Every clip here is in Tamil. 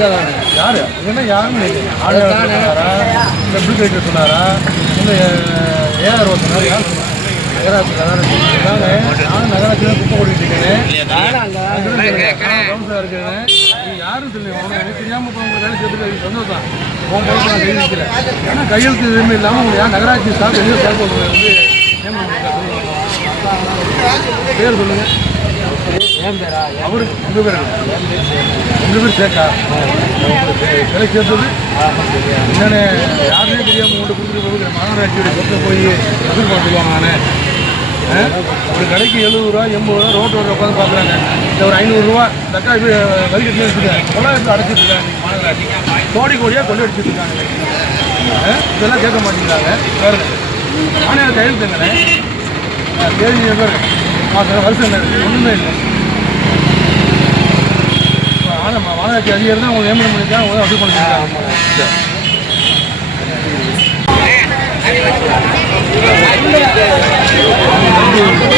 தானே யாரு? என்ன யாருன்னு சொன்னாரா? இல்லை டூப்ளிகேட்டர் சொன்னாரா இல்லை ஏஆர் சொன்னார்? யார் சொன்னார்? நகராட்சி நானும் நகராட்சியில் குப்பை கொட்டிட்டு இருக்கேன். யாரும் தெரியும் எனக்கு தெரியாமல் இப்போ வேலை சந்தோஷம். உன் நான் ஏன்னா கையெழுத்து எதுவுமே இல்லாமல் உங்களுக்கு யார் நகராட்சி ஸ்டாஃப் எந்த ஸ்டாஃப் வந்து? பேர் சொல்லுங்க. ஏன் பேரா அவரு உங்க பேர் என்ன? பேர் சேக்கா வேலை சேர்த்தது என்னன்னு யாருமே கொடுத்துட்டு போகுது மாநகராட்சியோட சொத்தை போய் நானே ஒரு கடைக்கு எழுபது ரூபா எண்பது ரூபா ரோட்டோட உட்காந்து பார்க்குறாங்க. இந்த ஒரு ஐநூறுரூவா தக்கா வரி கட்டி வச்சுருக்கேன் அடைச்சிட்டு இருக்காங்க மாநகராட்சி கோடி கோடியாக கொள்ளை அடிச்சிட்டு இருக்காங்க இதெல்லாம் கேட்க மாட்டேங்கிறாங்க. பாருங்க நானே தேதி பேர் வருஷம் ஒன்றுமே இல்லை. ஆனால் மாநகராட்சி அதிகாரி தான் உங்களுக்கு நியமனம் பண்ணியிருக்காங்க அவங்க வசூல் பண்ணிருக்காங்க நகராட்சி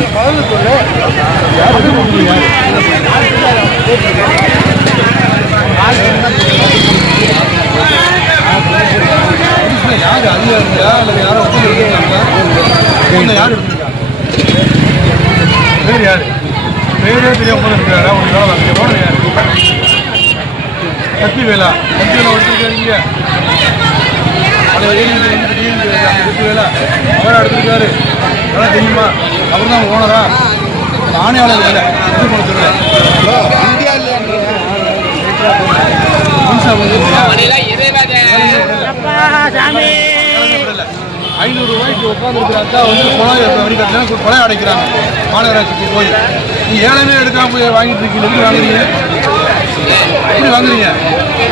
நகராட்சி யார் பேர் யாரு பேரே தெரிய ஒப்பந்தம் எடுக்கிறாரா ஒரு வேலை வாங்க போன யாரு வேலா வேலா எடுத்திருக்காரு அதெல்லாம் தெரியுமா? அவர் தான் ஓனரா ஆணையாளர் இல்லை இது பண்ண சொல்றேன் மின்சாரம் ஐநூறு ரூபாய்க்கு உட்காந்துருக்கிற அக்கா வந்து குழாய் வரி கட்டலாம் குழாய் அடைக்கிறாங்க. மாநகராட்சிக்கு போய். நீ ஏழமே எடுக்காம போய் வாங்கிட்டு இருக்கீங்க. எப்படி வாங்குறீங்க? எப்படி வாங்குறீங்க?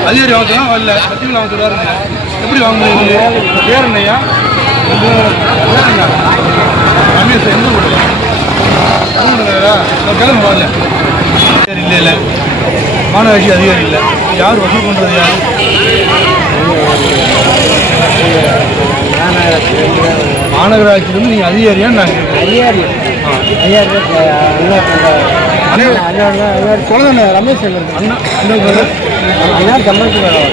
அதிகாரி வாங்க வரல சத்தியில் வாங்க எப்படி வாங்குறீங்க? பேர் என்னையா இல்லை இல்லை மாநகராட்சி அதிகாரி இல்லை யார் வசூல் பண்ணுறது யார் மாநகராட்சியிலேருந்து நீங்கள் அதிகாரியா நான் கேட்குறேன் ஐயாரு அண்ணா அண்ணா குழந்தை ரமேஷ் அண்ணா. அண்ணா கம்மலுக்கு இருக்காங்க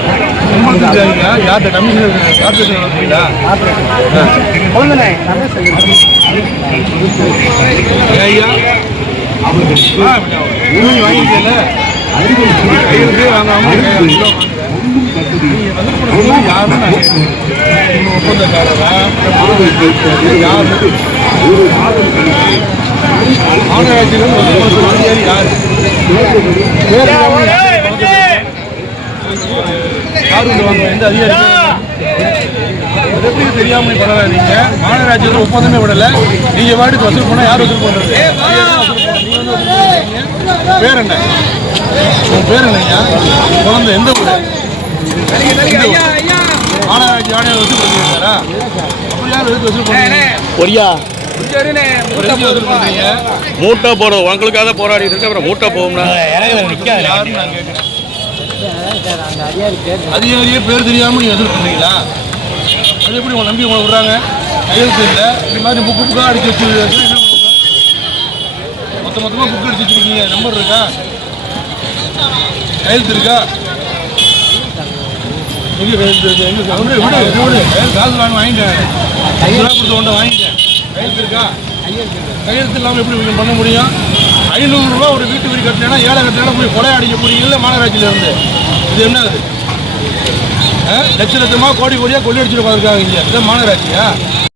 யார்கிட்ட? கமிஷனர் குழந்தை ரமேஷ் ஐயா இன்னும் வாங்கிக்கல கையெழுத்து வாங்காம ஒப்பந்தக்காரரா? யார் மாநகராட்சியிலேருந்து அதிகாரி யார் யார் எந்த அதிகாரி எப்படி தெரியாம பரவாயில்லைங்க மாநகராட்சியில் ஒப்பந்தமே விடல நீங்க வாட்டுக்கு வசூல் பண்ணா யார்? வசூல் பண்றது வந்து பேர் என்ன உன் பேர் என்னையா குழந்தை எந்த ஊர் மாநகராட்சி ஆணையர் வசூல் பண்ணிருக்காரா அப்படி யார் எதுக்கு வசூல் பண்றீங்க பொரியா மூட்டை போடுறது உங்களுக்காக போராடிட்டு இருக்கு அப்புறம் மூட்டை போகும்னா அதிகாரியே பேர் தெரியாம நீங்க வசூல் பண்றீங்களா? அது எப்படி உங்களை நம்பி உங்களை விடுறாங்க? கையெழுத்து இல்லை இந்த மாதிரி புக்கு புக்காக அடிச்சு வச்சு மொத்த மொத்தமாக புக் அடிச்சு வச்சிருக்கீங்க. நம்பர் இருக்கா? கையெழுத்து இருக்கா? எங்க கையெழுத்து இருக்கு? எங்க காசு வாங்கி வாங்கிட்டேன். கொடுத்து ஒன்றை வாங்கிட்டேன். கையெழுத்து இருக்கா கையெழுத்து இல்லாமல் எப்படி கொஞ்சம் பண்ண முடியும்? ஐநூறுரூவா ஒரு வீட்டு வரி கட்டினா ஏழை கட்டினா போய் கொலை அடிக்க போறீங்கல்ல மாநகராட்சியிலேருந்து இது என்ன அது? லட்ச லட்சமாக கோடி கோடியாக கொள்ளி அடிச்சுட்டு உட்காந்துருக்காங்க இங்கே. இதான் மாநகராட்சியா?